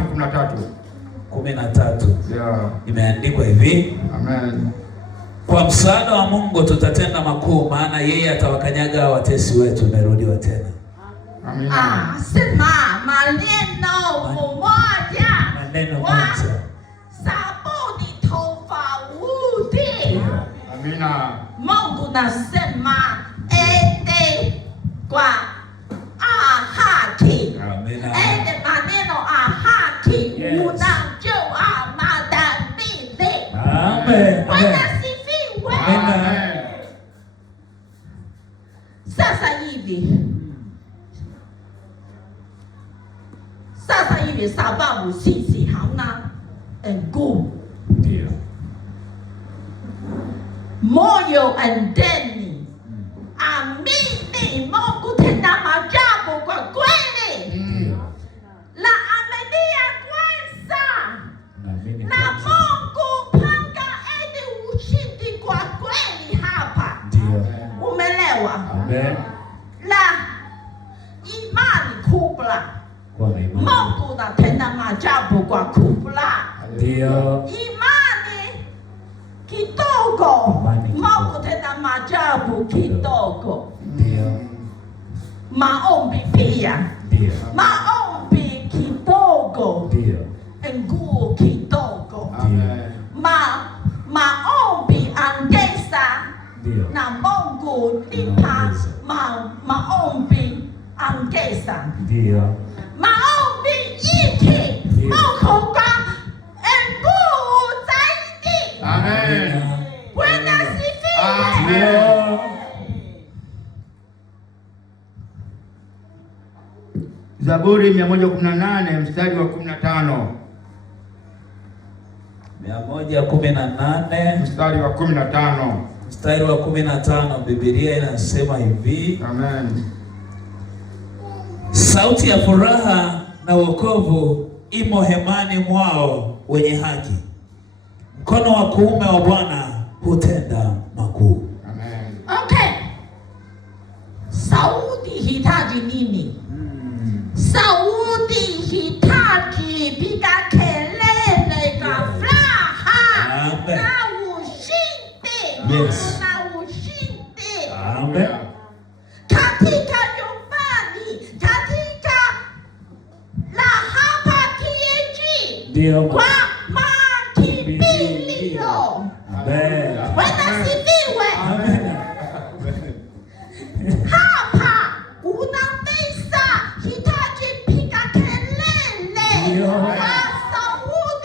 13. Yeah. Imeandikwa hivi. Amen. Kwa msaada wa Mungu tutatenda makuu, maana yeye atawakanyaga watesi wetu. Imerudiwa tena. Amina. Sema maneno moja. Maneno moja. Sabuni tofauti. Amina. Mungu nasema ende kwa haki. Amina. Ende maneno haki. Unajua madhambi. Amen. Bwana sifiwe. Amen. Sasa hivi sababu sisi hauna nguvu. Ndio. Moyo ndani. Amini Mungu tenda maajabu kwa kweli. Ndio. La amendia kwanza. Na Mungu panga ende ushindi kwa kweli hapa. Ndio. Umelewa? Amen. La imani kubwa. Mungu natenda maajabu kwa kubwa. Ndio. Imani kidogo. Mungu tenda maajabu kidogo. Ndio. Maombi pia. Ndio. Maombi kidogo. Ndio. Nguo kidogo. Amen. Maombi ongeza. Ndio. Na Mungu nipa maombi ongeza. Ndio. Maombi iki Mungu kwa nguvu zaidi. Amen. Bwana sifiwe. Amen. Zaburi 118 mstari wa 15. 118 mstari wa 15. Mstari wa 15, Biblia inasema hivi. Amen. Sauti ya furaha na wokovu imo hemani mwao wenye haki. Mkono wa kuume wa Bwana hutenda makuu. Amen. Okay. Sauti hitaji nini? Sauti hitaji piga kelele kwa furaha. Amen. Na ushindi. Yes. Na ushindi. Amen. Katika nyumbani, katika la hapa TAG. Ndio. Kwa makimbilio. Amen. Bwana sifiwe. Amen. Hapa unaweza hitaji piga kelele. Ndio. Kwa